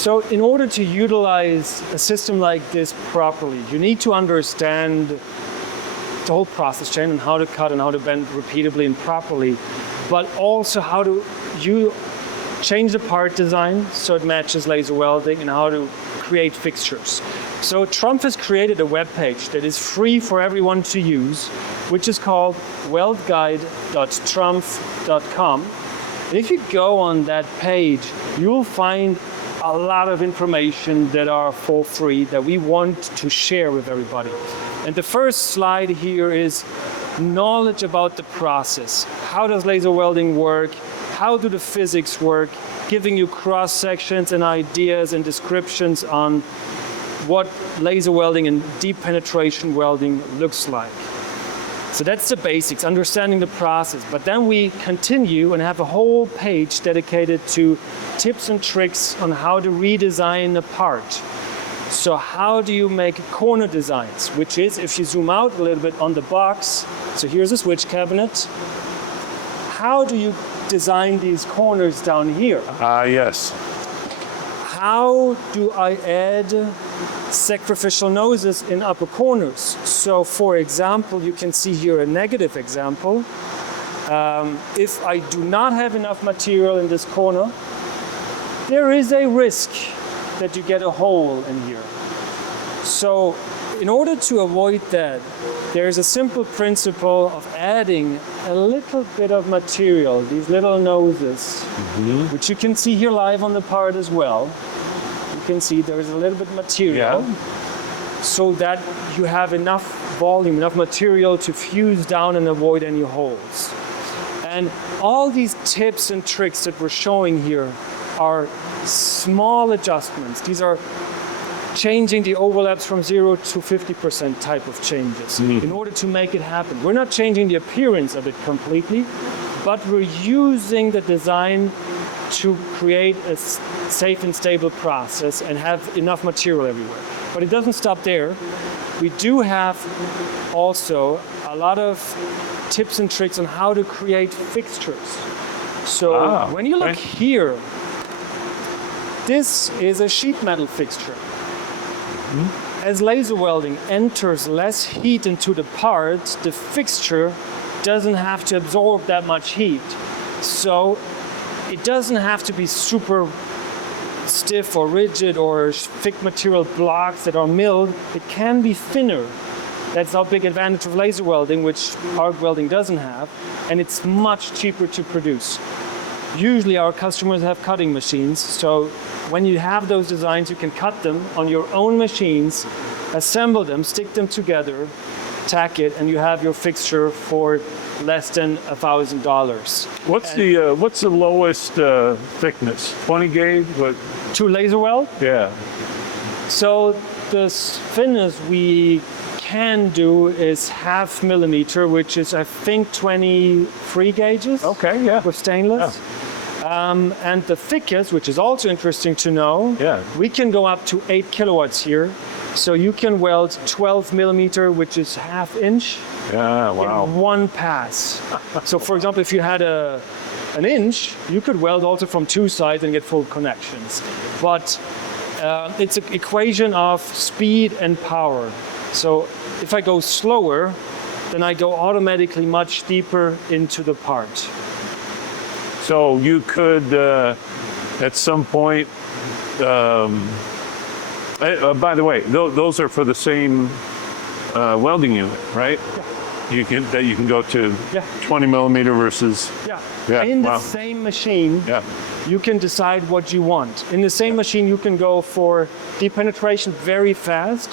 So in order to utilize a system like this properly, you need to understand the whole process chain and how to cut and how to bend repeatably and properly, but also how to change the part design so it matches laser welding and how to create fixtures. So TRUMPF has created a web page that is free for everyone to use, which is called weldguide.trumpf.com. And if you go on that page, you'll find a lot of information that are for free that we want to share with everybody. And the first slide here is knowledge about the process. How does laser welding work? How do the physics work? Giving you cross sections and ideas and descriptions on what laser welding and deep penetration welding looks like. So that's the basics, understanding the process. But then we continue and have a whole page dedicated to tips and tricks on how to redesign a part. So how do you make corner designs, which is, if you zoom out a little bit on the box, so here's a switch cabinet. How do you design these corners down here? Yes. How do I add sacrificial noses in upper corners? So for example, you can see here a negative example. If I do not have enough material in this corner, there is a risk that you get a hole in here. So in order to avoid that, there's a simple principle of adding a little bit of material, these little noses, which you can see here live on the part as well. You can see there is a little bit of material, so that you have enough volume, enough material to fuse down and avoid any holes. And all these tips and tricks that we're showing here are small adjustments. These are changing the overlaps from 0 to 50% type of changes in order to make it happen. We're not changing the appearance of it completely, but we're using the design to create a safe and stable process and have enough material everywhere. But it doesn't stop there. We do have also a lot of tips and tricks on how to create fixtures. So when you look here, this is a sheet metal fixture. As laser welding enters less heat into the part, the fixture doesn't have to absorb that much heat. So it doesn't have to be super stiff or rigid or thick material blocks that are milled. It can be thinner. That's our big advantage of laser welding, which arc welding doesn't have, and it's much cheaper to produce. Usually our customers have cutting machines, so when you have those designs, you can cut them on your own machines, assemble them, stick them together, tack it, and you have your fixture for less than $1,000. What's the lowest thickness? 20 gauge? What? To laser weld? Yeah. So the thinnest we can do is 0.5 millimeter, which is I think 23 gauges. Okay, yeah. With stainless. Yeah. And the thickest, which is also interesting to know, we can go up to 8 kilowatts here. So you can weld 12 millimeter, which is 1/2 inch, in one pass. So for example, if you had an inch, you could weld also from two sides and get full connections. But it's an equation of speed and power. So if I go slower, then I go automatically much deeper into the part. So you could, at some point, by the way, those are for the same welding unit, right? Yeah. You can go to 20 millimeter versus... In the same machine, you can decide what you want. In the same machine, you can go for deep penetration very fast,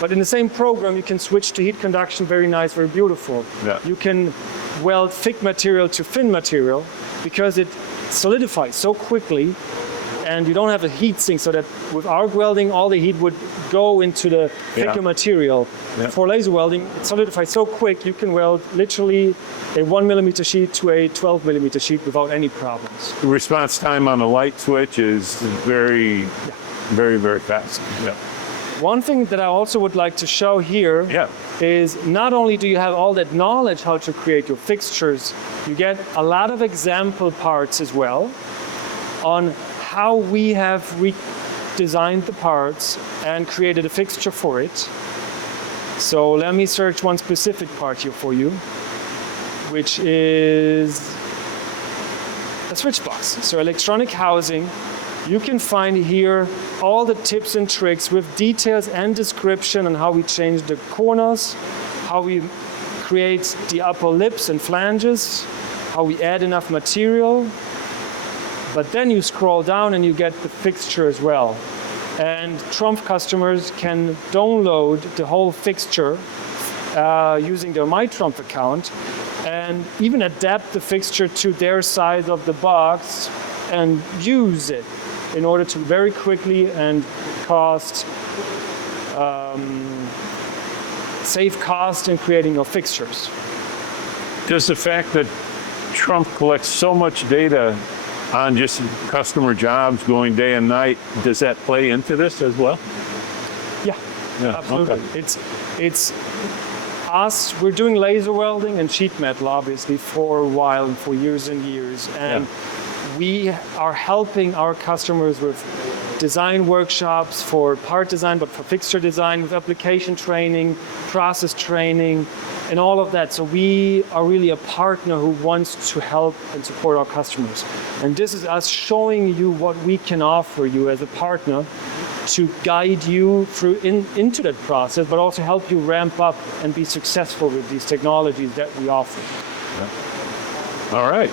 but in the same program, you can switch to heat conduction, very nice, very beautiful. Yeah. You can weld thick material to thin material because it solidifies so quickly, and you don't have a heat sink, so that with arc welding, all the heat would go into the thicker material. Yeah. For laser welding, it solidifies so quick, you can weld literally a 1 millimeter sheet to a 12 millimeter sheet without any problems. The response time on a light switch is very, very fast. Yeah. One thing that I also would like to show here is not only do you have all that knowledge how to create your fixtures, you get a lot of example parts as well on how we have designed the parts and created a fixture for it. So let me search one specific part here for you, which is a switch box. So electronic housing. You can find here all the tips and tricks with details and description on how we change the corners, how we create the upper lips and flanges, how we add enough material. But then you scroll down and you get the fixture as well. And TRUMPF customers can download the whole fixture using their MyTRUMPF account and even adapt the fixture to their size of the box and use it in order to very quickly and save cost in creating your fixtures. Does the fact that TRUMPF collects so much data on just customer jobs going day and night, does that play into this as well? Yeah, absolutely. Okay. It's us. We're doing laser welding and sheet metal, obviously, for a while and for years and years. And we are helping our customers with design workshops for part design, but for fixture design, with application training, process training, and all of that. So we are really a partner who wants to help and support our customers. And this is us showing you what we can offer you as a partner to guide you through into that process, but also help you ramp up and be successful with these technologies that we offer. All right.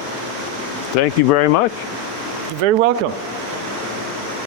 Thank you very much. You're very welcome.